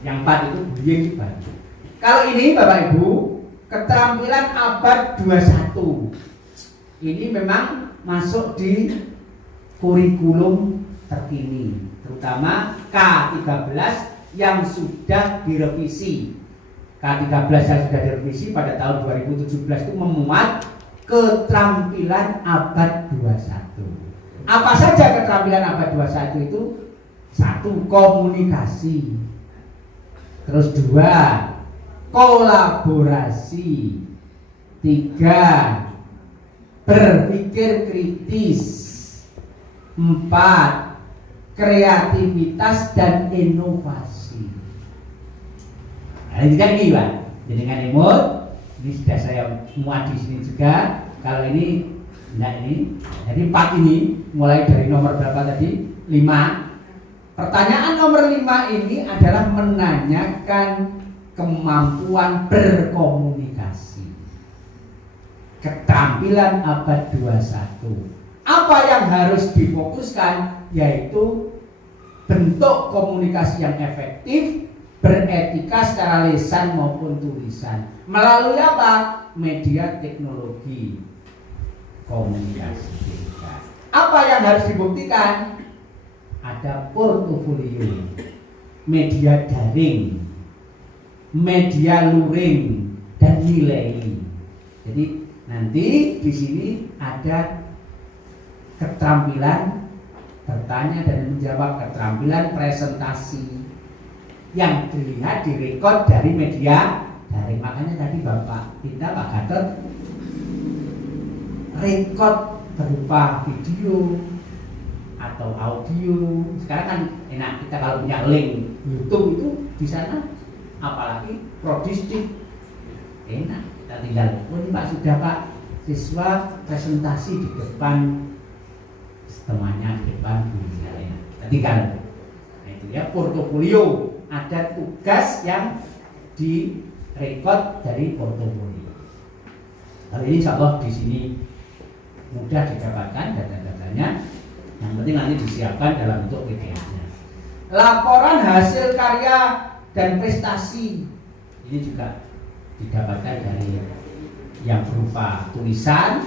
Yang 4 itu bullying baru. Kalau ini Bapak Ibu, keterampilan abad 21. Ini memang masuk di kurikulum terkini, terutama K13 yang sudah direvisi. K13 yang sudah direvisi pada tahun 2017 itu memuat keterampilan abad 21. Apa saja keterampilan abad 21 itu? 1. Komunikasi. Terus 2. Kolaborasi. 3. Berpikir kritis. 4. Kreativitas dan inovasi. Nah, ini kan ini Pak. Jadi dengan emot, ini sudah saya muat di sini juga. Kalau ini enggak ini. Jadi 4 ini mulai dari nomor berapa tadi? 5. Pertanyaan nomor 5 ini adalah menanyakan kemampuan berkomunikasi. Keterampilan abad 21. Apa yang harus difokuskan? Yaitu bentuk komunikasi yang efektif, beretika secara lisan maupun tulisan. Melalui apa? Media teknologi komunikasi. Apa yang harus dibuktikan? Ada portofolio, media daring, media luring, dan nilai. Jadi nanti di sini ada keterampilan bertanya dan menjawab, keterampilan presentasi yang dilihat direkod dari media daring. Makanya tadi Bapak kita Pak Gatot rekod berupa video atau audio. Sekarang kan enak, kita kalau punya link YouTube itu di sana, apalagi prodistik, enak. Kita tinggal, oh ini Pak sudah Pak, siswa presentasi di depan temannya, di depan gurunya, enak. Kita tinggal. Nah itu ya portofolio, ada tugas yang direkod dari portofolio. Kalau ini insya Allah di sini mudah didapatkan data-datanya. Yang penting nanti disiapkan dalam bentuk PDF-nya. Laporan hasil karya dan prestasi ini juga didapatkan dari yang berupa tulisan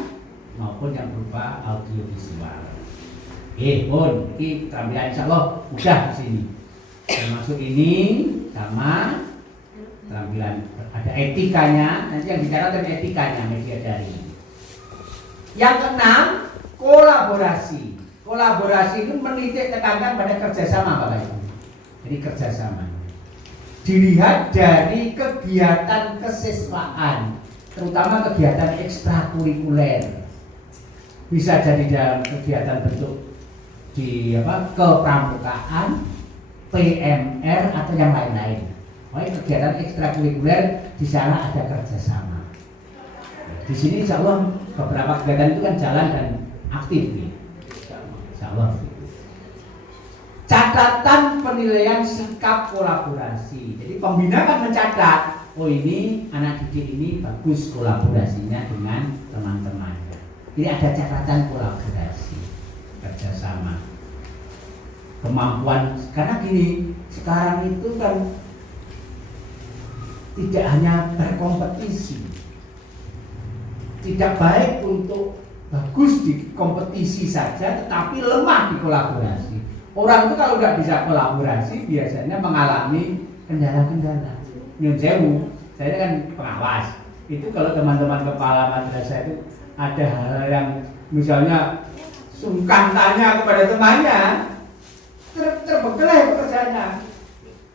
maupun yang berupa audiovisual. Pun ini keterampilan insya Allah mudah di sini. Termasuk ini sama keterampilan ada etikanya. Nanti yang bicara tentang etikanya media daring. Yang keenam, kolaborasi. Kolaborasi itu menitik tekankan pada kerjasama Bapak Ibu. Jadi kerjasama dilihat dari kegiatan kesiswaan, terutama kegiatan ekstrakurikuler. Bisa jadi dalam kegiatan bentuk di kepramukaan, PMR atau yang lain-lain. Kegiatan ekstrakurikuler di sana ada kerjasama. Di sini insya Allah beberapa kegiatan itu kan jalan dan aktif nih. Insya Allah. Catatan penilaian sikap kolaborasi. Jadi pembina kan mencatat, oh ini anak didik ini bagus kolaborasinya dengan teman-temannya. Jadi ada catatan kolaborasi, kerjasama, kemampuan. Karena gini, sekarang itu kan tidak hanya berkompetisi, tidak baik untuk bagus di kompetisi saja, tetapi lemah di kolaborasi. Orang itu kalau nggak bisa kolaborasi biasanya mengalami kendala-kendala. Nyun sewu, saya kan pengawas. Itu kalau teman-teman kepala madrasah itu ada hal yang misalnya sungkan tanya kepada temannya, terbekelai pekerjaannya.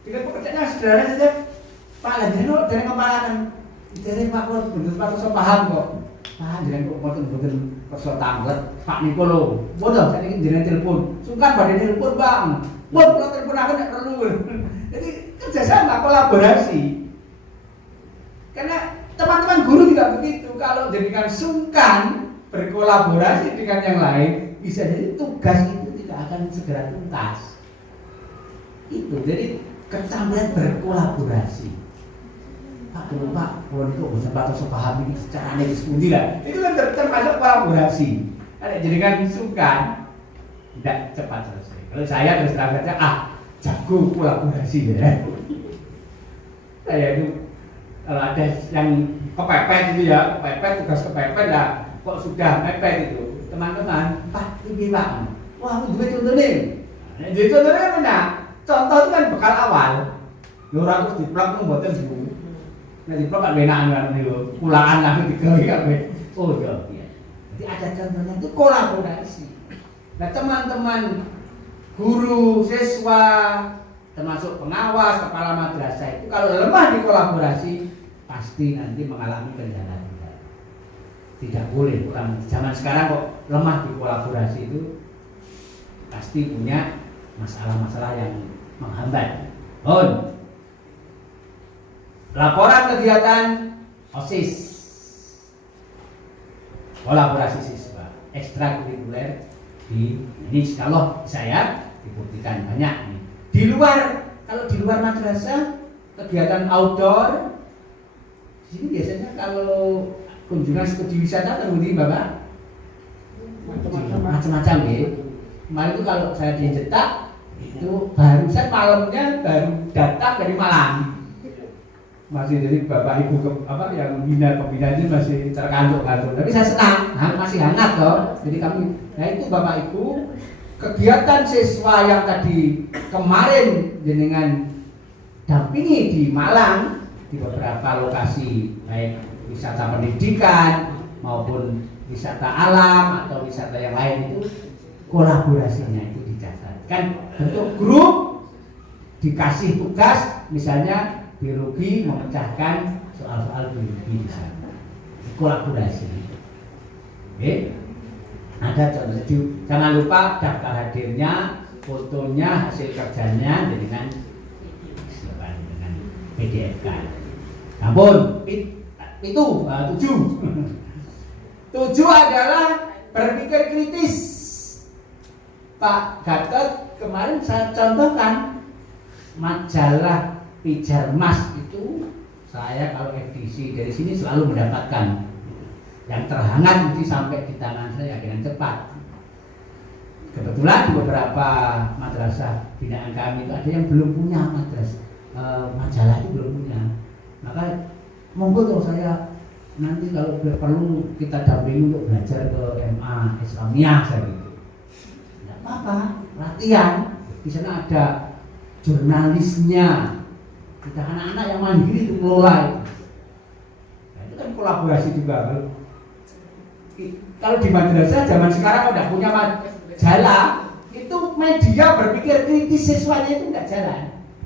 Dengan pekerjaannya sederhana saja, Pak Lanjeno dari kepala kan, dari Pak Pur, benar-benar saya paham kok. Pak jangan kok betul-betul perso tanglet, Pak Nikolo, bodoh saya ingin jangan telepon, sungkan pada telepon bang, kalau telepon aku tidak perlu. Jadi kerjasama, kolaborasi. Karena teman-teman guru juga begitu, kalau jadikan sungkan berkolaborasi dengan yang lain, bisa jadi tugas itu tidak akan segera tuntas. Itu jadi keterampilan berkolaborasi. Pak, dulu Pak, kalau itu bisa patut sepaham ini secara diskusi lah. Itu kan termasuk kolaborasi. Ada jadikan sungkan, tidak cepat selesai. Kalau saya terus terang saja, jago kolaborasi ya. Saya itu kalau ada yang kepepet gitu ya, tugas kepepet lah, kok sudah mepet itu, teman-teman, Pak, ini Pak, wah, duit contoh nih, duit contohnya mana? Contoh itu kan bekal awal, orang terus diplak membuatnya dulu, nah diplak kan benaan kan dulu, pulangan lah digawe, oh iya, jadi ada contohnya itu kolaborasi. Nah teman-teman guru, siswa, termasuk pengawas, kepala madrasah itu kalau lemah di kolaborasi pasti nanti mengalami kendala. Tidak boleh, orang zaman sekarang kok lemah di kolaborasi itu pasti punya masalah-masalah yang menghambat. Laporan kegiatan OSIS, kolaborasi siswa, ekstrakurikuler di ini kalau saya dibuktikan banyak ini. Di luar, kalau di luar madrasah kegiatan outdoor, di sini biasanya kalau kunjungan studi wisata terbukti Bapak macam-macam ya. Kemarin itu kalau saya dicetak itu barusan malamnya baru datang dari Malang. Masih dari Bapak Ibu yang pembina ini masih terkantuk-kantuk. Tapi saya senang, masih hangat loh. Jadi kami, nah itu Bapak Ibu kegiatan siswa yang tadi kemarin dengan dampingi di Malang di beberapa lokasi baik wisata pendidikan maupun wisata alam atau wisata yang lain itu kolaborasinya itu dicatatkan bentuk grup, dikasih tugas misalnya biologi memecahkan soal-soal biologi di sana, kolaborasi. Oke, ada contoh. Jangan lupa daftar hadirnya, fotonya, hasil kerjanya dengan PDF kan. Namun itu 7 adalah berpikir kritis. Pak Gatot kemarin saya contohkan majalah Pijar Mas itu, saya kalau edisi dari sini selalu mendapatkan yang terhangat mesti sampai di tangan saya dengan cepat. Kebetulan di beberapa madrasah binaan kami itu ada yang belum punya majalah itu belum punya. Maka monggo kalau saya nanti kalau perlu kita dampingi untuk belajar ke MA Islamiyah saya gitu. Tidak apa-apa, latihan. Di sana ada jurnalisnya. Kita anak-anak yang mandiri itu mengelola itu. Nah, itu kan kolaborasi juga. Kalau di madrasah zaman sekarang udah punya majalah, itu media berpikir kritis siswanya itu enggak jalan.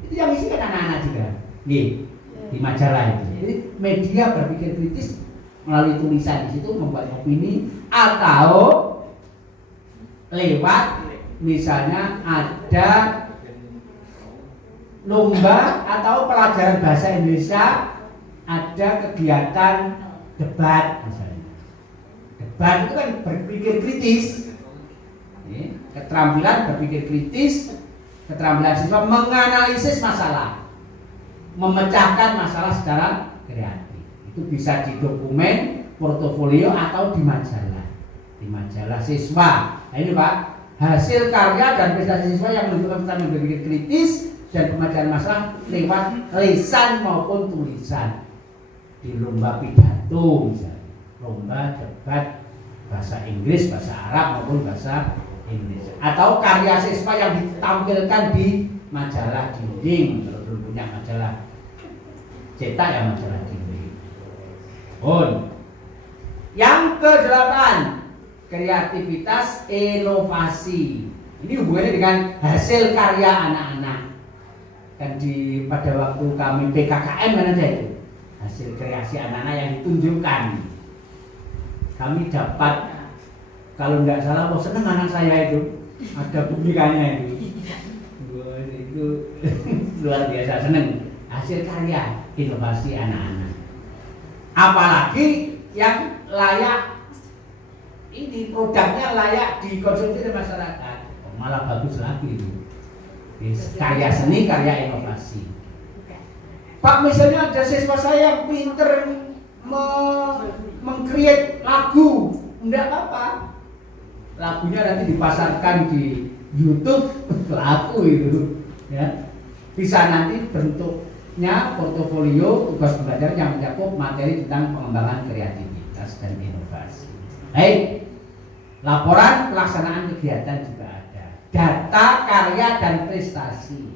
Itu yang isi kan anak-anak juga. Nih, di majalah itu. Jadi media berpikir kritis melalui tulisan di situ membuat opini atau lewat misalnya ada lomba atau pelajaran bahasa Indonesia, ada kegiatan debat misalnya. Debat itu kan berpikir kritis. Keterampilan berpikir kritis, keterampilan siswa menganalisis masalah, memecahkan masalah secara kreatif. Itu bisa di dokumen, portofolio atau di majalah siswa. Nah ini Pak, hasil karya dan prestasi siswa yang menunjukkan tentang berpikir kritis dan pemecahan masalah lewat lisan maupun tulisan di lomba pidato misalnya, lomba debat bahasa Inggris, bahasa Arab maupun bahasa Indonesia, atau karya siswa yang ditampilkan di majalah dinding. Kalau belum punya majalah cetak ya majalah dinding. Yang ke-8, kreativitas inovasi. Ini hubungannya dengan hasil karya anak-anak. Kan pada waktu kami PKKM kan ada itu hasil kreasi anak-anak yang ditunjukkan. Kami dapat, kalau nggak salah, seneng anak saya itu ada publikannya itu luar biasa seneng hasil karya inovasi anak-anak. Apalagi yang layak, ini produknya layak dikonsumsi oleh masyarakat, malah bagus lagi itu. Karya seni, karya inovasi. Pak, misalnya ada siswa saya yang pinter meng-create lagu, enggak apa-apa. Lagunya nanti dipasarkan di YouTube, lagu itu, ya. Bisa nanti bentuk nya portofolio tugas pembelajaran yang mencakup materi tentang pengembangan kreativitas dan inovasi. Baik, laporan pelaksanaan kegiatan juga ada, data karya dan prestasi,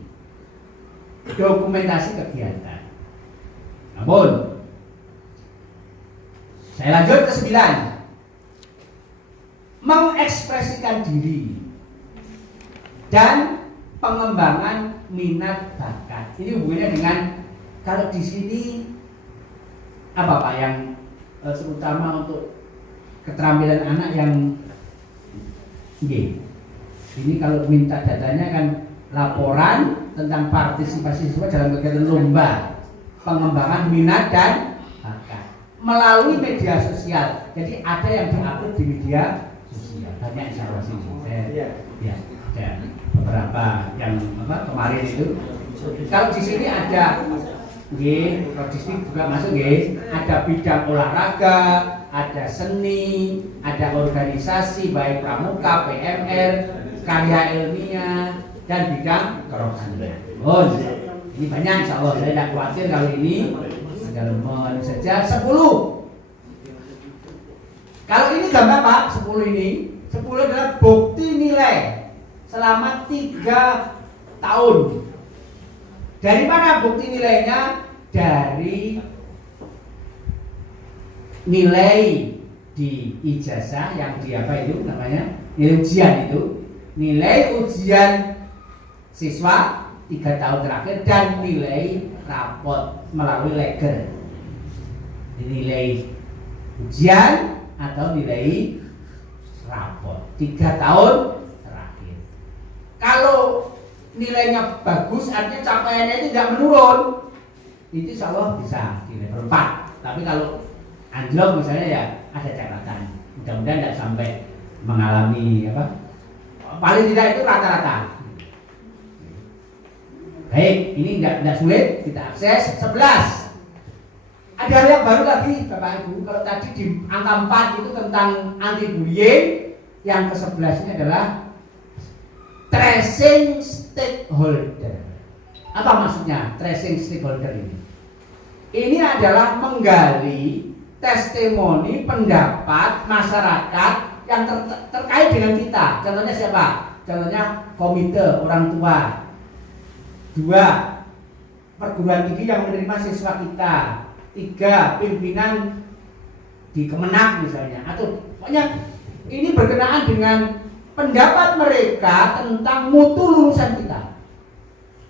dokumentasi kegiatan. Namun, saya lanjut ke 9, mengekspresikan diri dan pengembangan minat bakat. Ini hubungannya dengan kalau di sini apa Pak yang terutama untuk keterampilan anak yang ini kalau minta datanya kan laporan tentang partisipasi siswa dalam kegiatan lomba pengembangan minat dan bakat melalui media sosial. Jadi ada yang diupload di media sosial. Banyak insyaallah sini. Ya, ada beberapa yang kemarin itu. Kalau di sini ada logistik juga masuk ada bidang olahraga, ada seni, ada organisasi baik pramuka, PMR, karya ilmiah dan bidang kerohanian. Oh, ini banyak insyaallah. Saya tidak khawatir kalau ini lemon saja 10. Kalau ini gambar Pak, 10 ini 10 adalah bukti nilai selama 3 tahun. Dari mana bukti nilainya? Dari nilai di ijazah yang di apa itu namanya? Nilai ujian itu. Nilai ujian siswa 3 tahun terakhir dan nilai rapot melalui leger. Nilai ujian atau nilai rapot 3 tahun terakhir. Kalau nilainya bagus artinya capaiannya itu tidak menurun, itu insya Allah bisa di level 4. Tapi kalau anjlok misalnya ya ada catatan. Mudah-mudahan tidak sampai mengalami paling tidak itu rata-rata. Baik, ini tidak sulit kita akses. 11. Ada hal yang baru lagi Bapak Ibu. Kalau tadi di angka 4 itu tentang anti bullying, yang ke-11 ini adalah tracing stakeholder. Apa maksudnya tracing stakeholder ini? Ini adalah menggali testimoni pendapat masyarakat yang terkait dengan kita. Contohnya siapa? Contohnya komite orang tua. 2. Perguruan tinggi yang menerima siswa kita. 3. Pimpinan di Kemenak misalnya. Atau pokoknya ini berkenaan dengan pendapat mereka tentang mutu lulusan kita.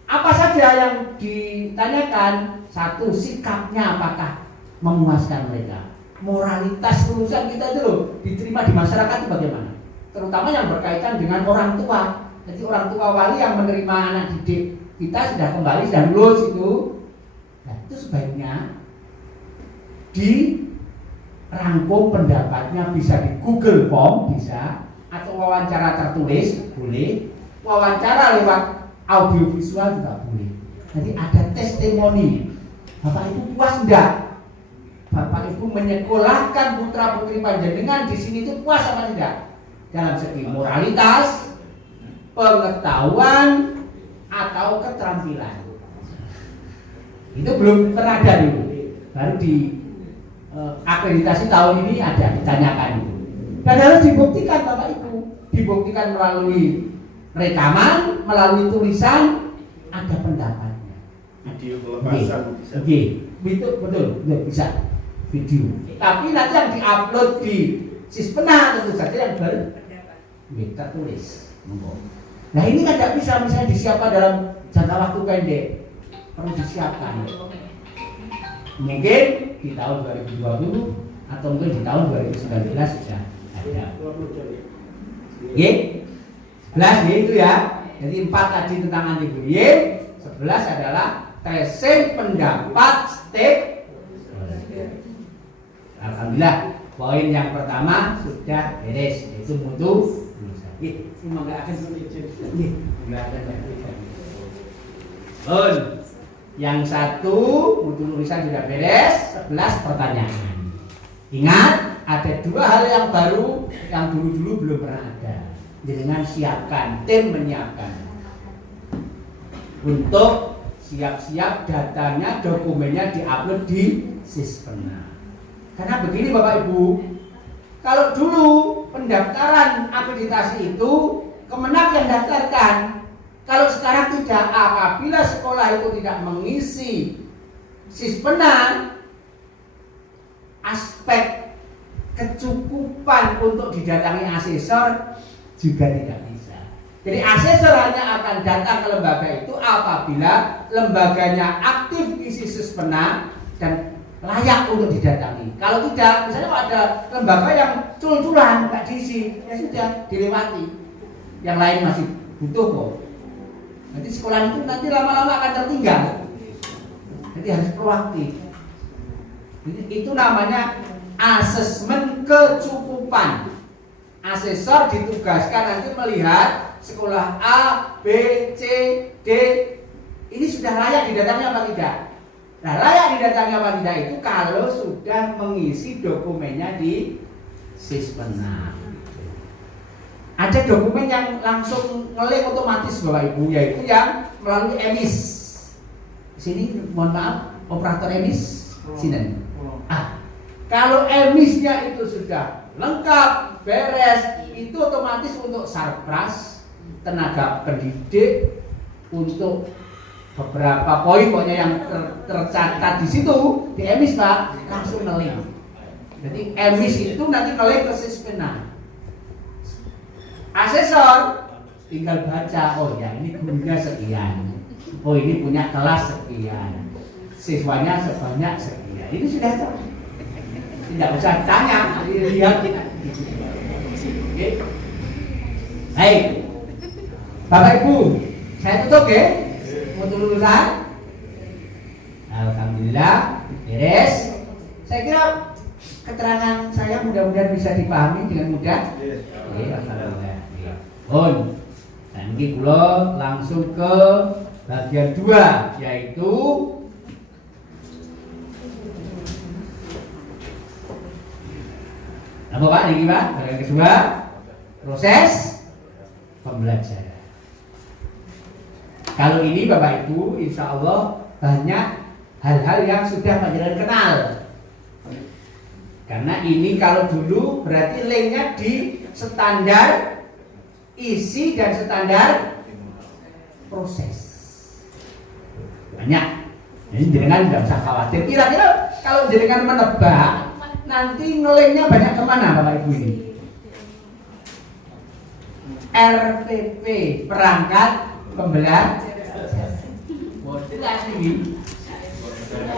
Apa saja yang ditanyakan? 1. Sikapnya apakah memuaskan mereka? Moralitas lulusan kita itu loh diterima di masyarakat itu bagaimana? Terutama yang berkaitan dengan orang tua. Jadi orang tua wali yang menerima anak didik kita sudah kembali, sudah lulus itu. Nah, itu sebaiknya dirangkum pendapatnya, bisa di Google Form bisa, atau wawancara tertulis boleh, wawancara lewat audio visual juga boleh. Jadi ada testimoni. Bapak Ibu puas enggak? Bapak Ibu menyekolahkan putra putri panjenengan di sini itu puas apa tidak? Dalam segi moralitas, pengetahuan atau keterampilan. Itu belum pernah ada dulu. Baru di akreditasi tahun ini ada ditanyakan itu. Dan harus dibuktikan Bapak Ibu, dibuktikan melalui rekaman, melalui tulisan, ada pendapatnya. Video pelepasan bisa. Betul, bisa video. Tapi nanti yang diupload di Sispena tentu saja yang tertulis. Nah ini kan tidak bisa misalnya disiapkan dalam jangka waktu pendek, perlu disiapkan. Mungkin di tahun 2020 atau mungkin di tahun 2019 sudah ada. Oke, 11 itu ya. Jadi 4 tadi tentang anti bullying, 11 adalah tracing pendapat stakeholder. Alhamdulillah, poin yang pertama sudah beres, yaitu mutu. Enggak ada. Yang satu mutu tulisan sudah beres, 11 pertanyaan. Ingat, ada 2 hal yang baru yang dulu-dulu belum pernah ada. Dengan siapkan, tim menyiapkan untuk siap-siap datanya, dokumennya diupload di Sispena. Karena begini Bapak Ibu, kalau dulu pendaftaran akreditasi itu Kemenak yang daftarkan. Kalau sekarang tidak, apabila sekolah itu tidak mengisi Sispena, aspek kecukupan untuk didatangi asesor juga tidak bisa. Jadi asesor hanya akan datang ke lembaga itu apabila lembaganya aktif isi Sispena dan layak untuk didatangi. Kalau tidak, misalnya kalau ada lembaga yang cul-culan nggak diisi, ya sudah dilewati. Yang lain masih butuh kok. Nanti sekolah itu nanti lama-lama akan tertinggal. Jadi harus proaktif. Itu namanya asesmen kecukupan. Asesor ditugaskan nanti melihat sekolah A, B, C, D ini sudah layak didatangi apa tidak. Nah, layak didatangi apa tidak itu kalau sudah mengisi dokumennya di Sispena. Ada dokumen yang langsung ngelik otomatis Bapak Ibu, yaitu yang melalui emis. Sini mohon maaf, operator emis sini. Kalau emisnya itu sudah lengkap, beres, itu otomatis untuk sarpras, tenaga pendidik, untuk beberapa poin pokoknya yang tercatat di situ di emis Pak, langsung ngelik. Jadi emis itu nanti ngelik ke Sispena. Asesor tinggal baca, oh ya ini gurunya sekian, oh ini punya kelas sekian, siswanya sebanyak sekian, itu sudah tahu. Tidak usah tanya, lihat. Oke. Baik, Bapak Ibu, saya tutup ya untuk lulusan. Alhamdulillah beres. Saya kira keterangan saya mudah-mudahan bisa dipahami dengan mudah. Oke, alhamdulillah. Bon, dan ini kula langsung ke bagian 2, yaitu apa Pak? Ini Pak, bagian kedua, proses pembelajaran. Kalau ini Bapak Ibu, insya Allah banyak hal-hal yang sudah panjenengan kenal. Karena ini kalau dulu berarti linknya di standar isi dan standar proses. Banyak. Jadi jenengan tidak usah khawatir. Kira-kira kalau jenengan menebak, nanti ngelengnya banyak kemana Bapak Ibu ini? RPP, perangkat pembelajaran. Itu asli.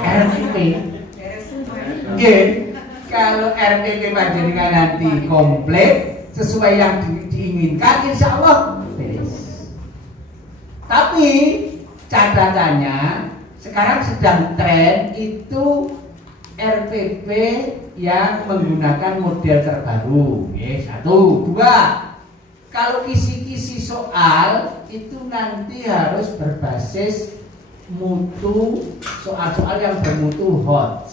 RPP. Kalau RPP panjenengan nanti komplit sesuai yang diinginkan, insya Allah beres. Tapi catatannya sekarang sedang tren itu RPP yang menggunakan model terbaru. Satu, dua. Kalau kisi-kisi soal itu nanti harus berbasis mutu, soal-soal yang bermutu hot.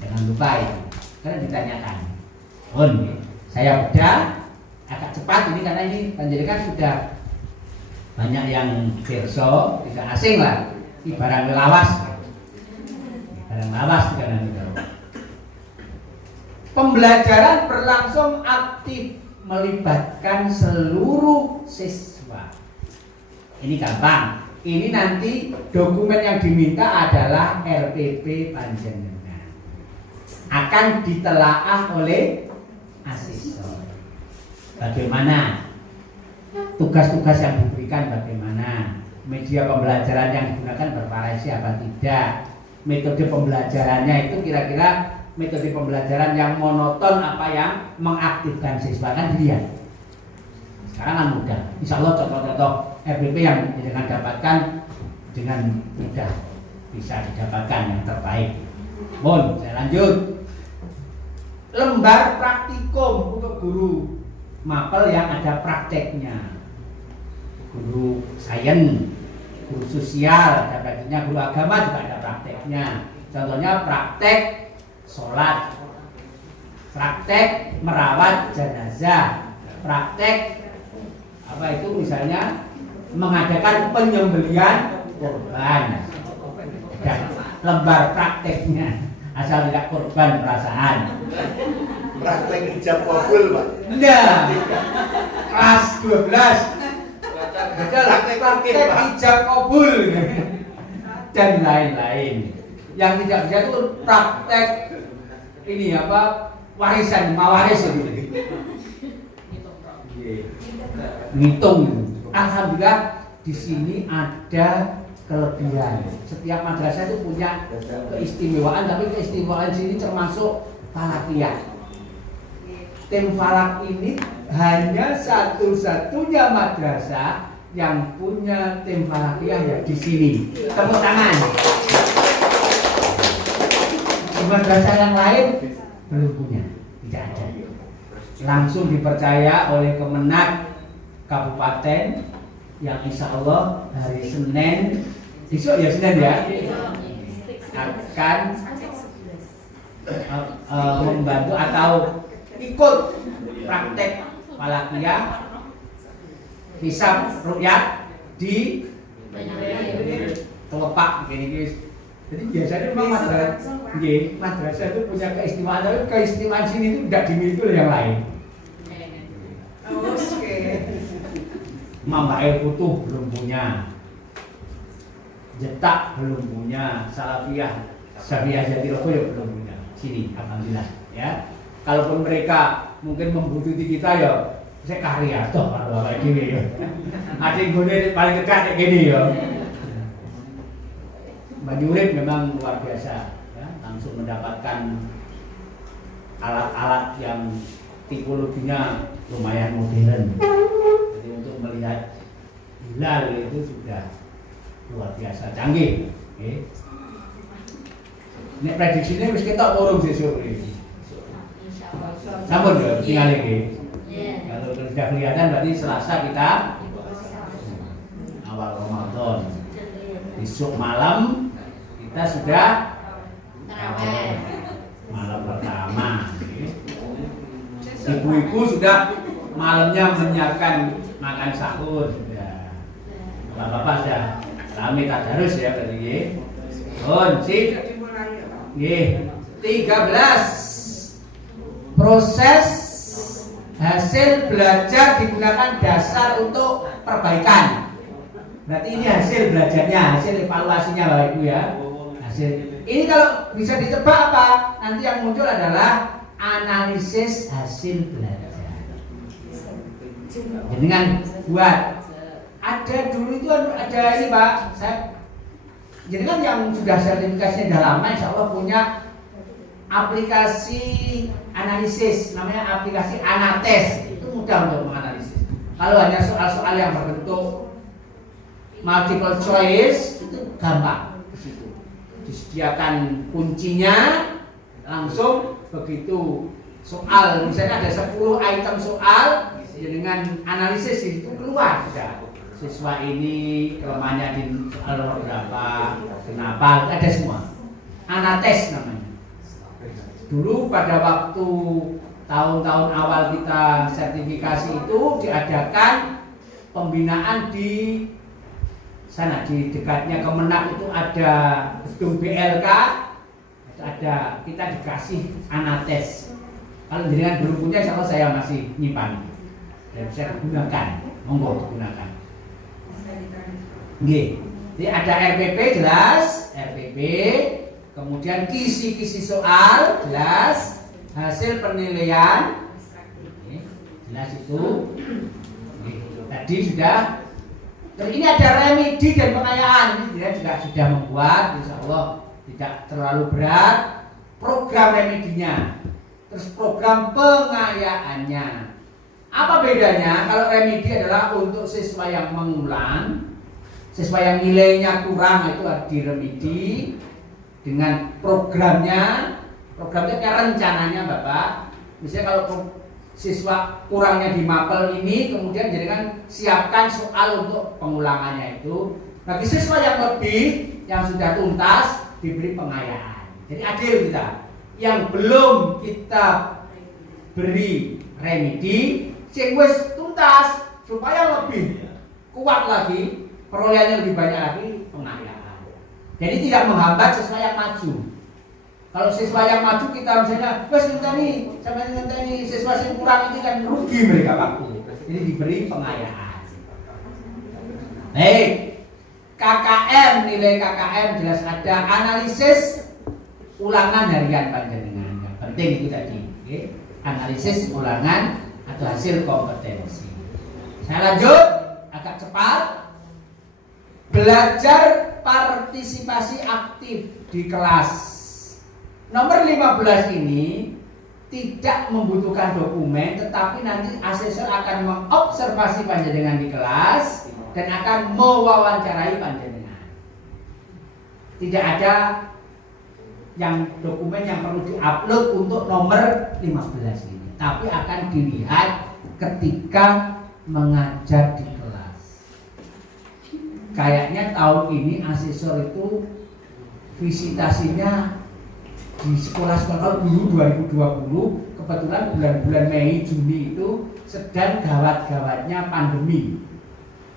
Jangan lupa itu, karena ditanyakan. Saya bedah agak cepat ini karena ini panjenengan sudah banyak yang perso, tidak asing lah. Ini barang lawas. Barang lawas kan. Pembelajaran berlangsung aktif melibatkan seluruh siswa. Ini gampang. Ini nanti dokumen yang diminta adalah RPP panjenengan. Akan ditelaah oleh asesor. Bagaimana tugas-tugas yang diberikan, bagaimana media pembelajaran yang digunakan bervariasi apa tidak, metode pembelajarannya itu kira-kira metode pembelajaran yang monoton apa yang mengaktifkan siswa, kan dilihat. Sekarang kan mudah, insya Allah contoh-contoh RPP yang dengan dapatkan dengan mudah bisa didapatkan yang terbaik. Saya lanjut. Lembar praktikum untuk guru mapel yang ada prakteknya, guru sains, guru sosial, ada prakteknya, guru agama juga ada prakteknya. Contohnya praktek sholat, praktek merawat jenazah, praktek apa itu misalnya mengadakan penyembelihan korban. lembar prakteknya, asal tidak korban perasaan. Praktek ijab kabul, Pak. Nah, kelas 12 betul, praktek ijab kabul dan lain-lain. Yang tidak bisa itu praktek ini apa, warisan, mawaris itu. Ngitung. Alhamdulillah di sini ada kelebihan. Setiap madrasah itu punya keistimewaan, tapi keistimewaan sini termasuk falakiyah. Tim falak ini hanya satu-satunya madrasah yang punya tim falakiyah ya di sini. Tepuk tangan. Di madrasah yang lain belum punya, tidak ada. Langsung dipercaya oleh Kemenak Kabupaten yang insya Allah hari Senin, besok ya Senin ya, akan membantu atau ikut praktek falakiyah hisab rukyat di Telepak gini. Jadi biasanya memang madrasah itu punya keistimewaan, tapi keistimewaan sini itu tidak dimiliki oleh yang lain. Mambail Futuh belum punya, Jetak belum punya, Salafiyah Jatirogo ya belum punya. Sini, alhamdulillah ya. Kalaupun mereka mungkin membutuhkan kita ya, saya karya toh kalau kayak gini ya. Ada yang paling dekat kayak gini ya. Banyurip memang luar biasa ya, langsung mendapatkan alat-alat yang tipologinya lumayan modern. Jadi untuk melihat hilal itu sudah luar biasa canggih. Okay. Nek prediksinya wis ketok urung sesuk iki. Sampun ya tinggal iki. Kalau sudah kelihatan berarti Selasa kita awal Ramadan. Besok malam kita sudah malam pertama. Ibu-ibu sudah malamnya menyiapkan makan sahur sudah. Bapak-bapak sudah rame tadarus ya tadi ya. Sip. Nggih. 13. Proses hasil belajar digunakan dasar untuk perbaikan. Berarti ini hasil belajarnya, hasil evaluasinya Bapak Ibu ya. Ini kalau bisa ditebak apa? Nanti yang muncul adalah analisis hasil belajar. Jadi kan buat ada dulu itu ada ini Pak. Jadi kan yang sudah sertifikasinya sudah lama, insya Allah punya aplikasi analisis, namanya aplikasi Anates. Itu mudah untuk menganalisis. Kalau hanya soal-soal yang berbentuk multiple choice itu gampang. Disediakan kuncinya, langsung begitu soal misalnya ada 10 item soal dengan analisis itu keluar sudah siswa ini kelemahannya di soal nomor berapa, kenapa, ada semua. Anates namanya. Dulu pada waktu tahun-tahun awal kita sertifikasi itu diadakan pembinaan di sana, di dekatnya Kemenak itu ada gedung BLK, ada kita dikasih Anates. Kalau jenengan belum punya, insya Allah saya masih nyimpan dan bisa digunakan, monggo digunakan. Nggih. Jadi ada RPP jelas, RPP, kemudian kisi-kisi soal jelas, hasil penilaian jelas itu. Tadi sudah. Terus ini ada remedi dan pengayaan, ini dia juga sudah membuat, insya Allah tidak terlalu berat, program remedinya, terus program pengayaannya. Apa bedanya? Kalau remedi adalah untuk siswa yang mengulang, siswa yang nilainya kurang itu harus diremedi dengan programnya rencananya Bapak. Misalnya kalau siswa kurangnya di mapel ini, kemudian jadikan siapkan soal untuk pengulangannya itu. Bagi siswa yang lebih, yang sudah tuntas, diberi pengayaan. Jadi adil kita. Yang belum kita beri remedi, sing wis tuntas supaya lebih kuat lagi, perolehannya lebih banyak lagi, pengayaan. Jadi tidak menghambat siswa yang maju. Kalau siswa yang maju kita misalnya, wes ngenteni, sampai ngenteni siswa yang kurang ini kan rugi mereka waktu. Jadi diberi pengayaan. Baik, KKM, nilai KKM jelas ada, analisis ulangan harian panjenengan. Yang penting itu tadi, okay? Analisis ulangan atau hasil kompetensi. Saya lanjut agak cepat. Belajar partisipasi aktif di kelas. Nomor 15 ini tidak membutuhkan dokumen, tetapi nanti asesor akan mengobservasi panjenengan di kelas dan akan mewawancarai panjenengan. Tidak ada yang dokumen yang perlu diupload untuk nomor 15 ini, tapi akan dilihat ketika mengajar di kelas. Kayaknya tahun ini asesor itu visitasinya di sekolah-sekolah dulu 2020, kebetulan bulan-bulan Mei Juni itu sedang gawat-gawatnya pandemi.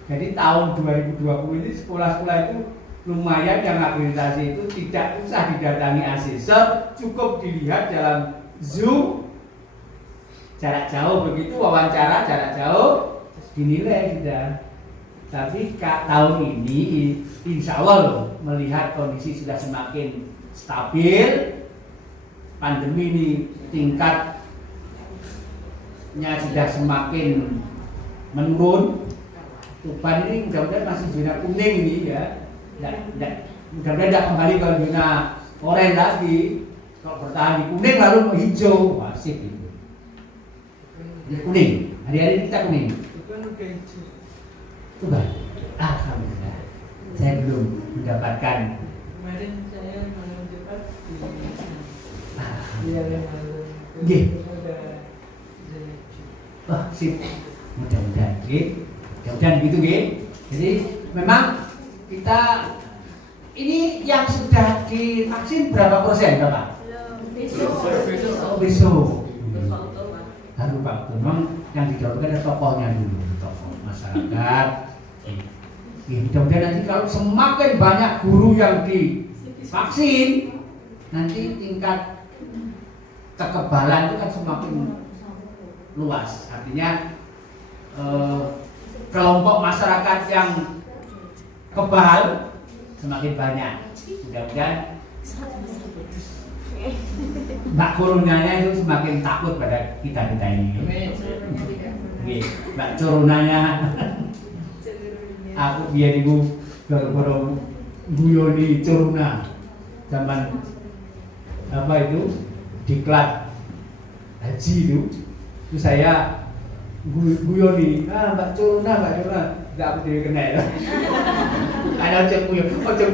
Jadi tahun 2020 ini sekolah-sekolah itu lumayan yang akreditasi itu tidak usah didatangi asesor, cukup dilihat dalam Zoom jarak jauh, begitu wawancara jarak jauh dinilai sudah. Tapi tahun ini insya Allah melihat kondisi sudah semakin stabil, pandemi ini tingkatnya sudah semakin menurun. Tuban ini mudah-mudahan masih zona kuning ini ya, mudah-mudahan tidak kembali ke zona oranye lagi. Kalau bertahan di kuning lalu hijau, asik itu. Ini kuning, hari-hari kita kuning. Coba, alhamdulillah, saya belum mendapatkan. Kemarin saya menunjukkan di wah, sip. Mudah-mudahan, mudah-mudahan begitu, Jadi memang kita ini yang sudah divaksin berapa persen, Bapak? Besok. Baru Pak, memang yang didahulukan ada tokohnya dulu, tokoh masyarakat. Mudah-mudahan nanti kalau semakin banyak guru yang divaksin, nanti tingkat kekebalan itu kan semakin luas. Artinya kelompok masyarakat yang kebal semakin banyak. Mudah-mudahan Mbak Coronanya itu semakin takut pada kita ini. Mbak Coronanya, aku biar ibu baru guyoni Corona zaman apa itu diklat haji itu saya guyoni, Mbak Corona, nggak aku kena ya. Ada cek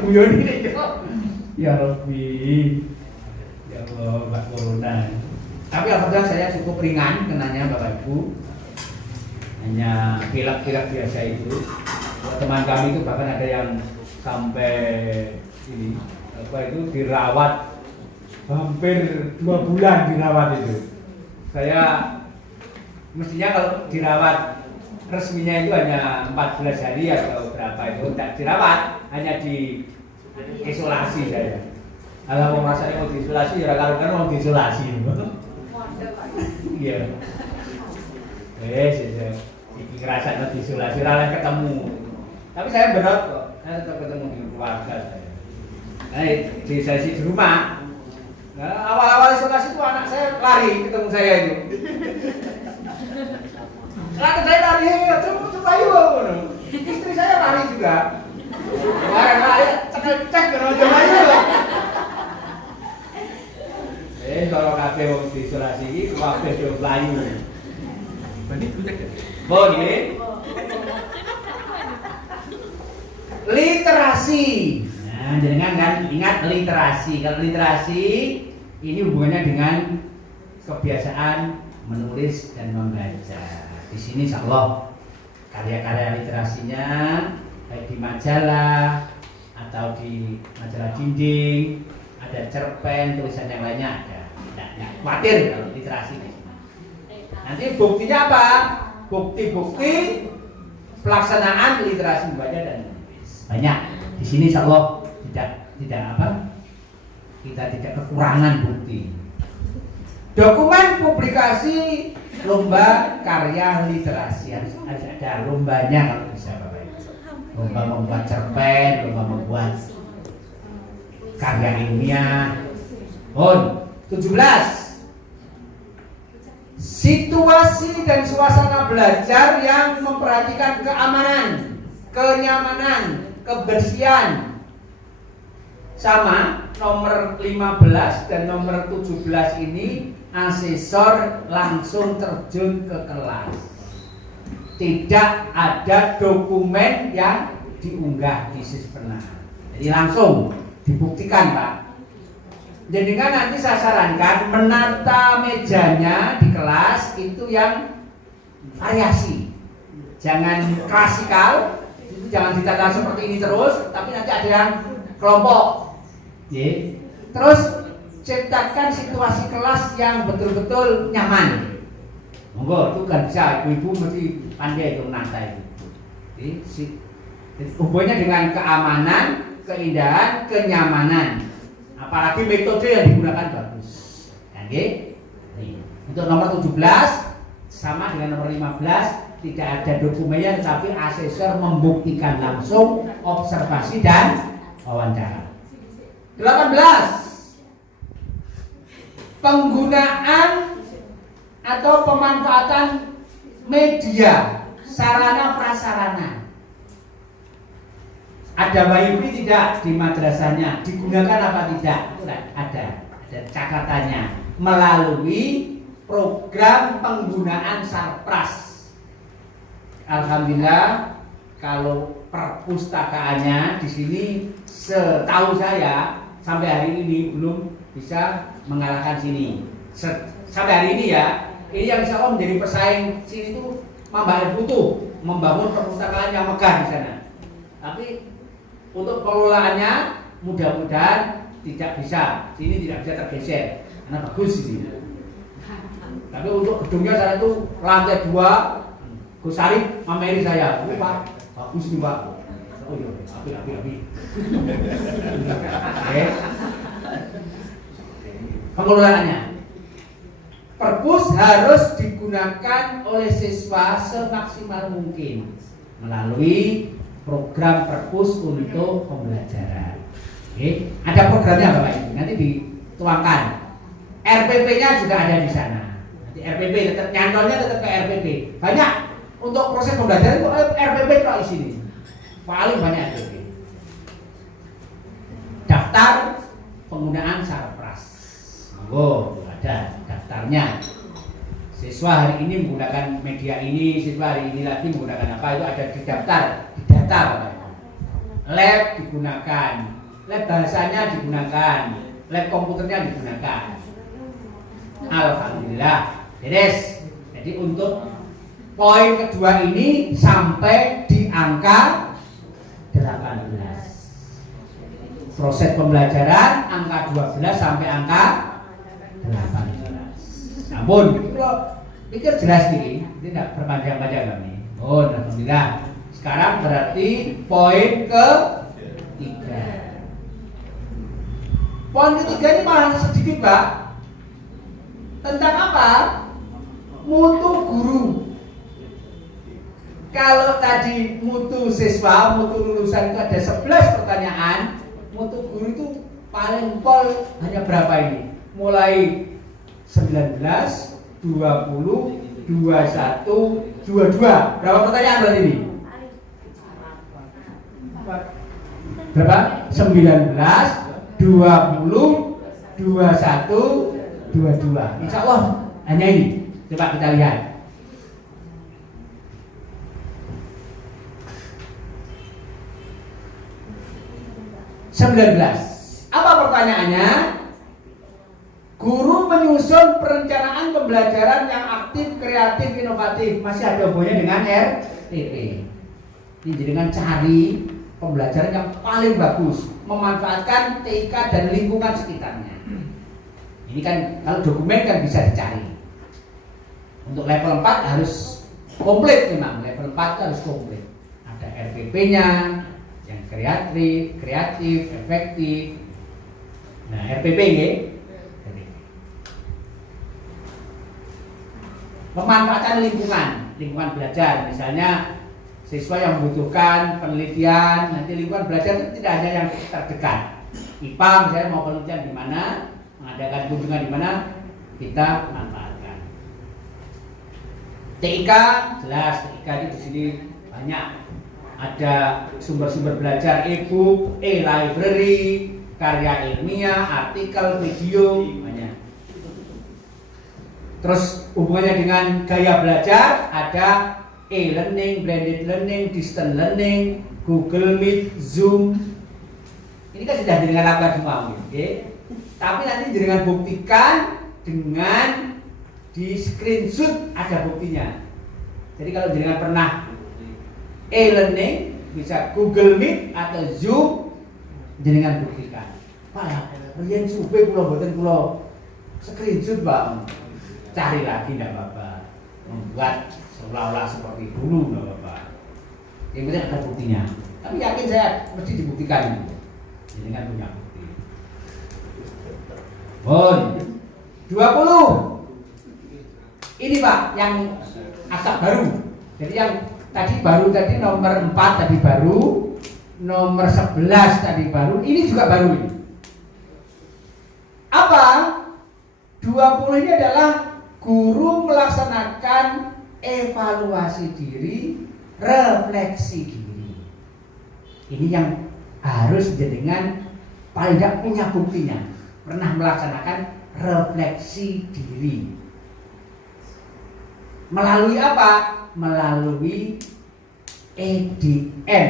guyoni nih. Ya Rabbi. Ya Allah, Mbak Corona. Tapi alhamdulillah saya cukup ringan kenanya Bapak Ibu. Hanya pilek-pilek biasa itu. Teman kami itu bahkan ada yang sampai ini apa itu dirawat hampir 2 bulan dirawat itu. Saya mestinya kalau dirawat resminya itu hanya 14 hari atau berapa itu, tidak dirawat, hanya di isolasi saya. Kalau mau rasanya mau diisolasi, ya kalau mau diisolasi. Iya. Iki ngerasa mau diisolasi, rala ketemu. Tapi saya berat kok, saya tetap ketemu di keluarga saya. Nah, di sesi di rumah. Nah, awal-awal isolasi itu anak saya lari ketemu saya itu. Anak saya lari, coba yuk. Istri saya lari juga. Kemarin lari, cek kalau coba yuk. Kalau kabeh wong diisolasi iki kabeh yo mlayu. Bani butek. Boleh. Literasi. Nah, jangan kan ingat literasi. Kalau literasi ini hubungannya dengan kebiasaan menulis dan membaca. Di sini insyaallah karya-karya literasinya baik di majalah atau di majalah dinding, ada cerpen, tulisan yang lainnya ada. Nah, khawatir kalau literasi di sini. Nanti buktinya apa? Bukti-bukti pelaksanaan literasi membaca dan menulis. Banyak. Di sini insyaallah tidak kita tidak kekurangan bukti. Dokumen publikasi lomba karya literasi harus ada lombanya kalau bisa Bapak Ibu. Lomba membuat cerpen, lomba membuat karya ilmiah. 17. Situasi dan suasana belajar yang memperhatikan keamanan, kenyamanan, kebersihan. Sama nomor 15 dan nomor 17 ini asesor langsung terjun ke kelas. Tidak ada dokumen yang diunggah di Sispenas. Jadi langsung dibuktikan, Pak. Jadi kan nanti saya sarankan menata mejanya di kelas itu yang variasi. Jangan klasikal, itu jangan ditata seperti ini terus, tapi nanti ada yang kelompok. Terus ciptakan situasi kelas yang betul-betul nyaman. Monggo, itu kan bisa, ibu-ibu mesti pandai itu menata itu. Jadi hubungannya dengan keamanan, keindahan, kenyamanan. Apalagi metode yang digunakan bagus. Oke? Untuk nomor 17 sama dengan nomor 15 tidak ada dokumennya, tetapi asesor membuktikan langsung observasi dan wawancara. 18. Penggunaan atau pemanfaatan media, sarana prasarana. Ada wifi tidak di madrasahnya? Digunakan apa tidak? Ada catatannya melalui program penggunaan Sarpras. Alhamdulillah kalau perpustakaannya di sini setahu saya sampai hari ini belum bisa mengalahkan sini. Sampai hari ini ya, ini yang insya Allah menjadi pesaing sini itu Mbak Putu membangun perpustakaan yang megah di sana. Tapi untuk pengelolaannya mudah-mudahan tidak bisa, sini tidak bisa tergeser karena bagus ini. Tapi untuk gedungnya saya itu lantai 2, Gus Arif mameri saya, Pak, bagus nih Pak. Oh iya, api. Oke. Pengelolaannya, perpus harus digunakan oleh siswa semaksimal mungkin melalui program perpus untuk pembelajaran. Oke, ada programnya Bapak Ibu, nanti dituangkan. RPP-nya juga ada di sana. Nanti RPP tetap nyantolnya tetap ke RPP. Banyak untuk proses pembelajaran itu RPP kok di sini. Paling banyak RPP. Daftar penggunaan Sarpras. Monggo, ada daftarnya. Siswa hari ini menggunakan media ini, siswa hari ini lagi menggunakan apa, itu ada di daftar, di data. Lab digunakan, lab bahasanya digunakan, lab komputernya digunakan. Alhamdulillah, beres. Jadi untuk poin kedua ini sampai di angka 18. Proses pembelajaran angka 12 sampai angka 18. Ampun, kalau pikir jelas nih, ini tidak berpanjang-panjang kami. Oh, alhamdulillah. Sekarang berarti poin ke-3. Poin ke-3 ini malah sedikit, Pak. Tentang apa? Mutu guru. Kalau tadi mutu siswa, mutu lulusan itu ada 11 pertanyaan, mutu guru itu paling pol hanya berapa ini? Mulai 19, 20, 21, 22. Berapa pertanyaan berarti ini? Berapa? 19, 20, 21, 22. Insya Allah hanya ini. Coba kita lihat. Apa pertanyaannya? Guru menyusun perencanaan pembelajaran yang aktif, kreatif, inovatif. Masih ada hubungannya dengan RTP. Ini dengan cari pembelajaran yang paling bagus, memanfaatkan TK dan lingkungan sekitarnya. Ini kan kalau dokumen kan bisa dicari. Untuk level 4 harus komplit memang. Level 4 harus komplit. Ada RPP-nya yang kreatif, efektif. Nah, RPP nggih. Pemanfaatan lingkungan belajar, misalnya siswa yang membutuhkan penelitian, nanti lingkungan belajar itu tidak hanya yang terdekat. IPA misalnya mau penelitian di mana, mengadakan kunjungan di mana, kita manfaatkan. TIK jelas, TIK di sini banyak. Ada sumber-sumber belajar, e-book, e-library, karya ilmiah, artikel, video, banyak. Terus hubungannya dengan gaya belajar, ada e-learning, blended learning, distance learning, Google Meet, Zoom. Ini kan sudah dengan lakukan semua, okay? Tapi nanti dengan buktikan dengan di screenshot ada buktinya. Jadi kalau dengan pernah e-learning bisa Google Meet atau Zoom, dengan buktikan. Pak, riyen suwe kula mboten kula screenshot, Pak. Cari lagi tidak apa-apa. Membuat seolah-olah seperti dulu tidak apa-apa. Yang penting ada buktinya. Tapi yakin saya mesti dibuktikan. Dengan punya bukti. Bon. 20. Ini Pak yang agak baru. Jadi yang tadi baru tadi nomor 4 tadi baru, nomor 11 tadi baru, ini juga baru ini. Apa? 20 ini adalah guru melaksanakan evaluasi diri, refleksi diri. Ini yang harus dengan paling tidak punya buktinya, pernah melaksanakan refleksi diri. Melalui apa? Melalui EDM,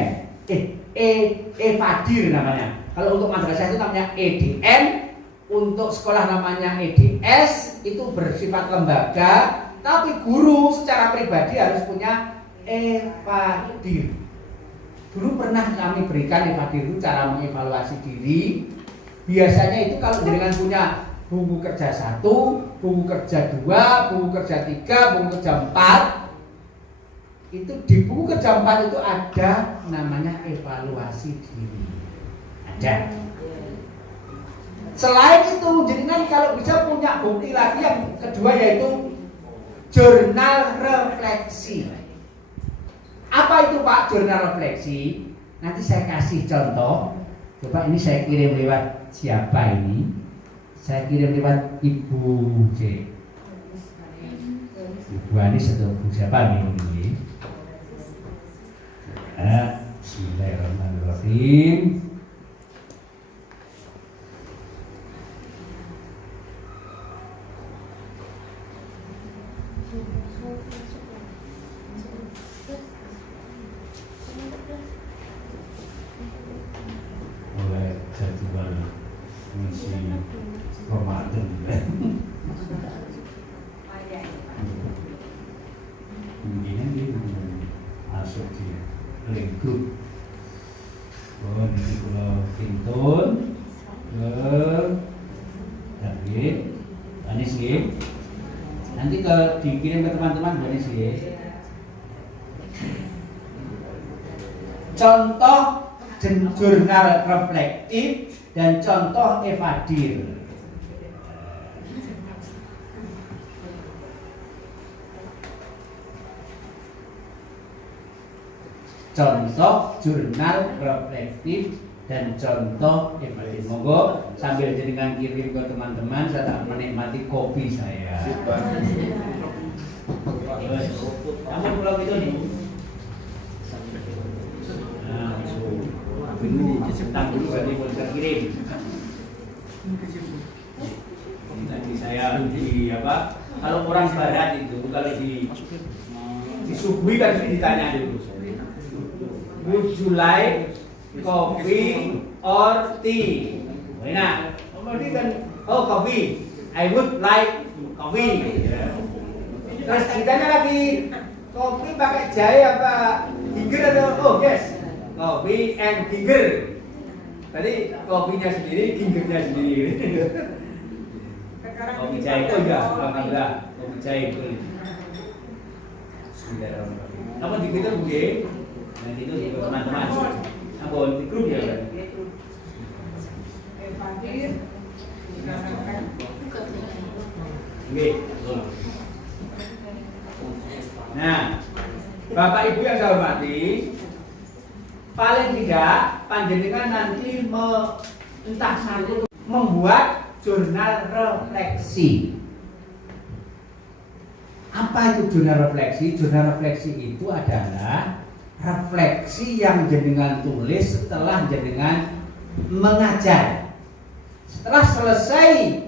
Evadir namanya. Kalau untuk madrasah itu namanya EDM, untuk sekolah namanya EDS, itu bersifat lembaga, tapi guru secara pribadi harus punya Evadir. Dulu pernah kami berikan Evadir itu cara mengevaluasi diri. Biasanya itu kalau dengan punya buku kerja 1, buku kerja 2, buku kerja 3, buku kerja 4, itu di buku kerja 4 itu ada namanya evaluasi diri. Ada. Selain itu, jenengan kalau bisa punya bukti lagi yang kedua yaitu jurnal refleksi. Apa itu Pak jurnal refleksi? Nanti saya kasih contoh. Coba ini saya kirim lewat siapa ini? Saya kirim lewat Ibu C. Ibu Anis atau Bu siapa ini? Bismillahirrahmanirrahim. Mulai jadwal misi Ramadan. Mungkin dia masuk di link grup. Oh, ini kalau Kintun David Anis ya. Nanti dikirim ke teman-teman Anis ya. Contoh jurnal reflektif dan contoh evadir. Contoh jurnal reflektif dan contoh evadir. Monggo sambil jenengan kirim ke teman-teman, saya tak menikmati kopi saya. Kamu pulang itu nih. Ini tentang dulu berarti boleh terkirim. Ini tadi saya di apa? Kalau orang barat itu kalau disuguhi kan ditanya dulu. Would you like coffee or tea? Nah, kemudian kan coffee. I would like coffee. Terus ditanya lagi, kopi pakai jahe apa ginger atau yes. Kopi and ginger. Tadi kopinya sendiri, gingernya sendiri. Kopi jahe itu enggak, alhamdulillah. Kopi jahe itu. Sudah. Kamu dikirim Bu? Nanti itu teman-teman. Ampun. di grup ya kan? Oke. Nah, Bapak Ibu yang saya hormati, paling tidak panjenengan nanti entah satu membuat jurnal refleksi. Apa itu jurnal refleksi? Jurnal refleksi itu adalah refleksi yang jenengan tulis setelah jenengan mengajar. Setelah selesai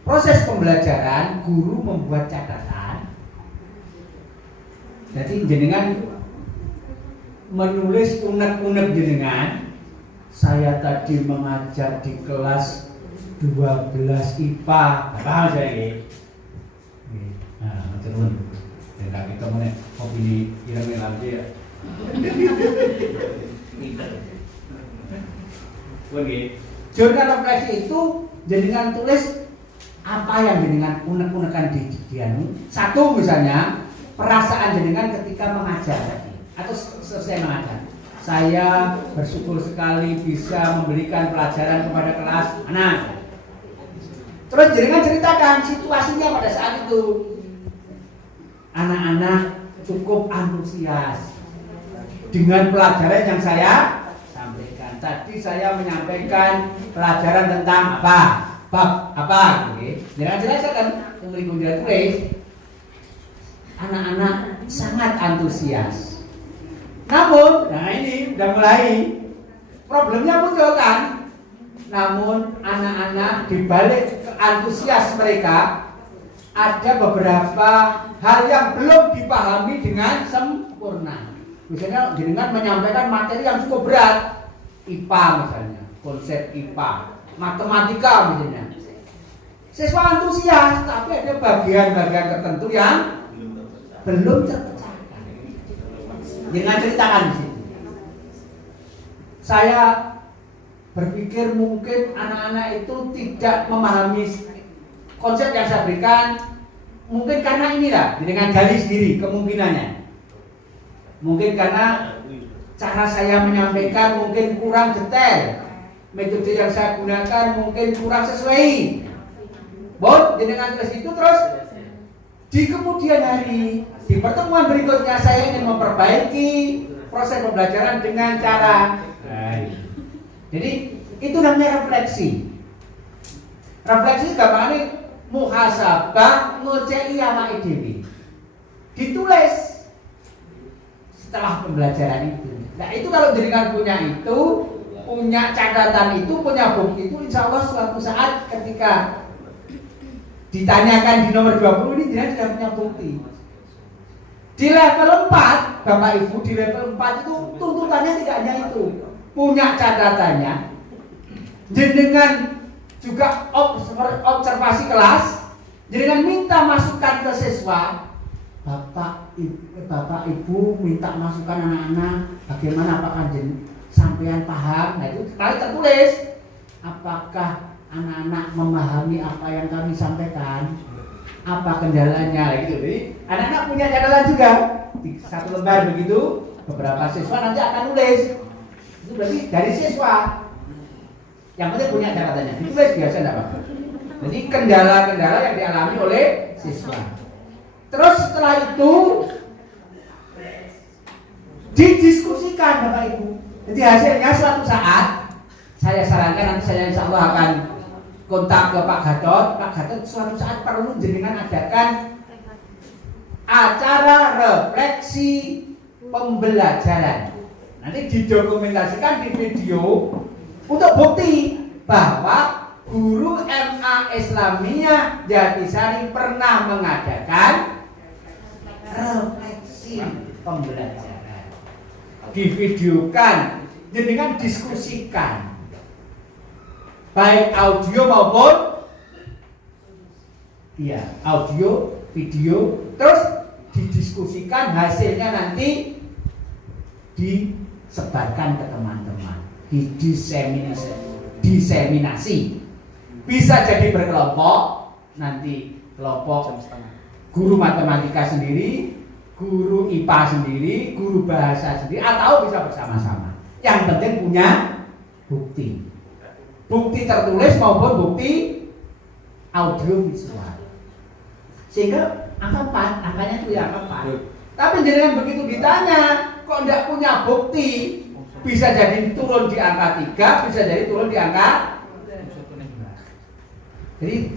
proses pembelajaran, guru membuat catatan. Jadi jenengan menulis unek-unek jenengan. Saya tadi mengajar di kelas 12 IPA. Apa saya ini? Nah, teman. Dan kita mana opini ireng lagi ya. Oke. Jurnal refleksi itu jenengan tulis apa yang jenengan unek-unekan di anu. Satu misalnya perasaan jenengan ketika mengajar atau selesai mengajar. Saya bersyukur sekali bisa memberikan pelajaran kepada kelas anak. Terus jenengan ceritakan situasinya pada saat itu. Anak-anak cukup antusias dengan pelajaran yang saya sampaikan. Tadi saya menyampaikan pelajaran tentang apa? Bab apa? Oke. Jangan jelaskan, kemudian tulis. Anak-anak sangat antusias. Namun, nah ini udah mulai problemnya muncul kan? Namun anak-anak dibalik antusias mereka ada beberapa hal yang belum dipahami dengan sempurna. Misalnya dengan menyampaikan materi yang cukup berat, IPA misalnya, konsep IPA, matematika misalnya. Siswa antusias, tapi ada bagian-bagian tertentu yang belum terpecahkan. Jangan ceritakan di situ. Saya berpikir mungkin anak-anak itu tidak memahami konsep yang saya berikan, mungkin karena inilah dengan gali sendiri kemungkinannya. Mungkin karena cara saya menyampaikan mungkin kurang detail, metode yang saya gunakan mungkin kurang sesuai. Dengan tulis itu terus di kemudian hari, di pertemuan berikutnya saya ingin memperbaiki proses pembelajaran dengan cara jadi itu namanya refleksi. Refleksi gampangannya muhasabah ngeceki awake dhewe. Ditulis setelah pembelajaran itu. Nah itu kalau jenengan punya itu, punya catatan itu, punya bukti itu, insya Allah suatu saat ketika ditanyakan di nomor 20 ini jenengan sudah punya bukti. Di level 4, Bapak Ibu, di level 4 itu tuntutannya tidak hanya itu, punya catatannya, jenengan juga observasi kelas, jenengan minta masukan ke siswa. Bapak Ibu minta masukan anak-anak, bagaimana apakah sampean paham? Nah itu sekali tertulis, apakah anak-anak memahami apa yang kami sampaikan? Apa kendalanya? Gitu. Jadi anak-anak punya catatan juga di satu lembar begitu. Beberapa siswa nanti akan nulis. Itu berarti dari siswa. Yang penting punya catatannya. Ditulis biasa tidak apa-apa. Jadi kendala-kendala yang dialami oleh siswa. Terus setelah itu didiskusikan Bapak Ibu. Jadi hasilnya suatu saat saya sarankan nanti saya insya Allah akan kontak ke Pak Gatot. Pak Gatot suatu saat perlu jenengan adakan acara refleksi pembelajaran. Nanti didokumentasikan di video untuk bukti bahwa guru MA Islamiyah Jatisari pernah mengadakan refleksi pembelajaran. Divideokan, jenengan diskusikan. Baik audio maupun audio, video, terus didiskusikan, hasilnya nanti disebarkan ke teman-teman, diseminasi. Bisa jadi berkelompok, nanti kelompok guru matematika sendiri, guru IPA sendiri, guru bahasa sendiri, atau bisa bersama-sama. Yang penting punya bukti. Bukti tertulis maupun bukti audio visual. Sehingga angka 4, angkanya itu ya angka 4. Tapi jenengan begitu ditanya, kok tidak punya bukti, bisa jadi turun di angka 3, bisa jadi turun di angka. Jadi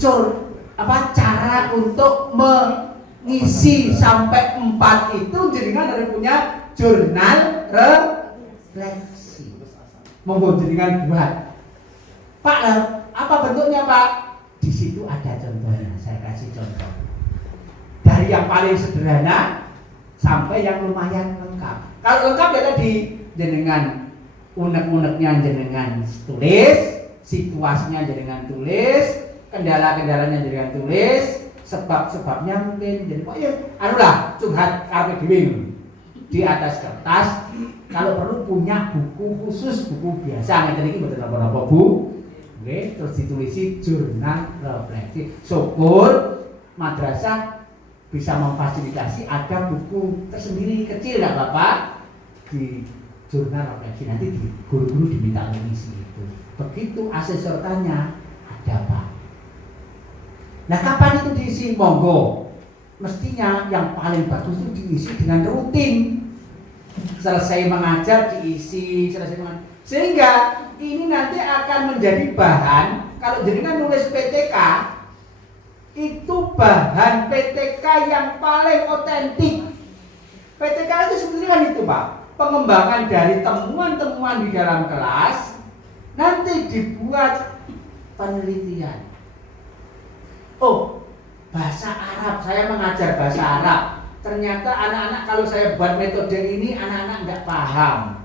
cara untuk mengisi sampai 4 itu jenengan harus punya jurnal refleksi. Monggo jenengan buat. Pak, apa bentuknya Pak? Di situ ada contohnya, saya kasih contoh. Dari yang paling sederhana sampai yang lumayan lengkap. Kalau lengkap ya tadi jenengan unek-uneknya jenengan tulis, situasinya jenengan tulis, kendala-kendalanya jenengan tulis, sebab-sebabnya mungkin jadi kok ya anulah curhat kabeh dhewe di atas kertas. Kalau perlu punya buku khusus, buku biasa ngeten iki mboten apa-apa Bu. Oke, terus ditulisi jurnal refleksi. Syukur madrasah bisa memfasilitasi ada buku tersendiri kecil nggak apa-apa di jurnal refleksi. Nanti di guru-guru diminta mengisi itu. Begitu asesor tanya, ada Pak. Nah kapan itu diisi? Monggo. Mestinya yang paling bagus itu diisi dengan rutin. Selesai mengajar diisi, selesai mengajar. Sehingga ini nanti akan menjadi bahan. Kalau jenengan nulis PTK, itu bahan PTK yang paling otentik. PTK itu sebetulnya kan itu Pak, pengembangan dari temuan-temuan di dalam kelas, nanti dibuat penelitian. Oh, bahasa Arab, saya mengajar bahasa Arab. Ternyata anak-anak kalau saya buat metode ini, anak-anak nggak paham,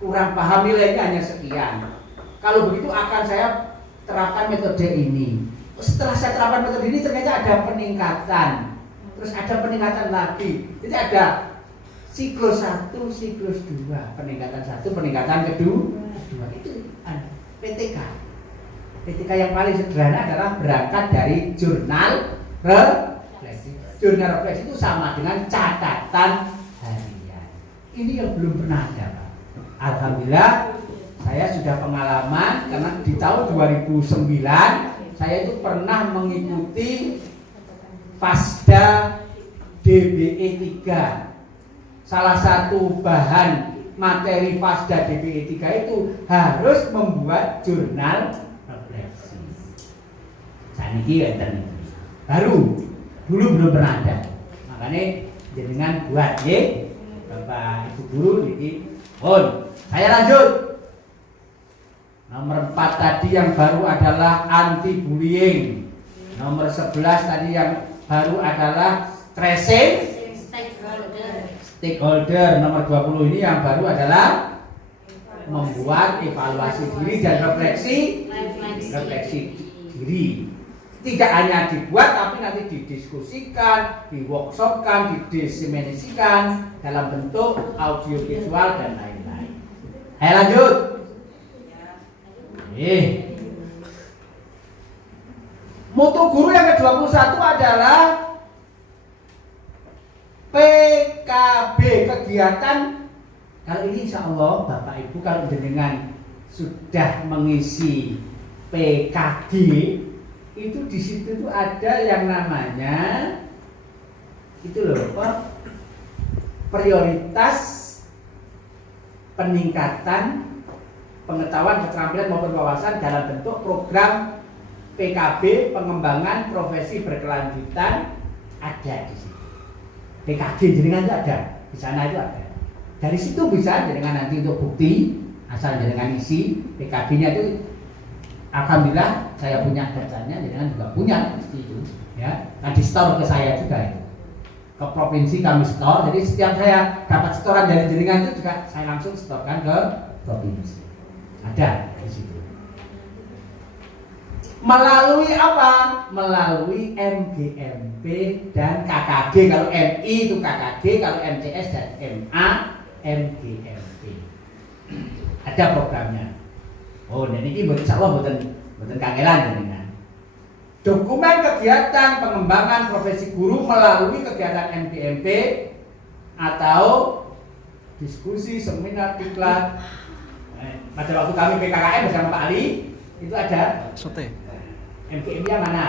kurang paham, nilainya hanya sekian. Kalau begitu akan saya terapkan metode ini. Setelah saya terapkan metode ini ternyata ada peningkatan, terus ada peningkatan lagi. Jadi ada siklus 1, siklus 2, peningkatan 1, peningkatan kedua. Itu PTK. PTK yang paling sederhana adalah berangkat dari jurnal refleksi. Jurnal refleksi itu sama dengan catatan harian. Ini yang belum pernah ada Pak. Alhamdulillah saya sudah pengalaman karena di tahun 2009 saya itu pernah mengikuti Fasda DBE 3. Salah satu bahan materi Fasda DBE 3 itu harus membuat jurnal refleksi. Saat ini enten baru, dulu belum pernah ada. Makanya jenengan buat ya, Bapak Ibu guru niki. Saya lanjut. Nomor 4 tadi yang baru adalah anti bullying. Nomor 11 tadi yang baru adalah tracing stakeholder. Nomor 20 ini yang baru adalah membuat evaluasi diri dan refleksi diri. Tidak hanya dibuat tapi nanti didiskusikan, di-workshopkan, didiseminasikan dalam bentuk audio visual dan lain-lain. Ayo lanjut. Mutu guru yang ke-21 adalah PKB, kegiatan. Kalau ini insya Allah Bapak Ibu kalau jenengan sudah mengisi PKG, itu di situ tuh ada yang namanya itu loh Pak, prioritas peningkatan pengetahuan, keterampilan maupun wawasan dalam bentuk program PKB pengembangan profesi berkelanjutan ada di situ. PKG jenengan itu ada di sana, itu ada. Dari situ bisa jenengan nanti untuk bukti asal jenengan isi PKB-nya itu. Alhamdulillah saya punya datanya, jenengan juga punya seperti itu. Ya, nah di store ke saya juga itu. Ke provinsi kami store, jadi setiap saya dapat setoran dari jenengan itu juga saya langsung setorkan ke provinsi. Ada di situ. Melalui apa? Melalui MGMP dan KKG. Kalau MI itu KKG, kalau MCS dan MA MGMP. Ada programnya. Oh, dan ini insya Allah buatan kangelan jenengan. Dokumen kegiatan pengembangan profesi guru melalui kegiatan MGMP atau diskusi, seminar, diklat, Pada waktu kami PKKM bersama Pak Ali itu ada Sote. MGM-nya mana?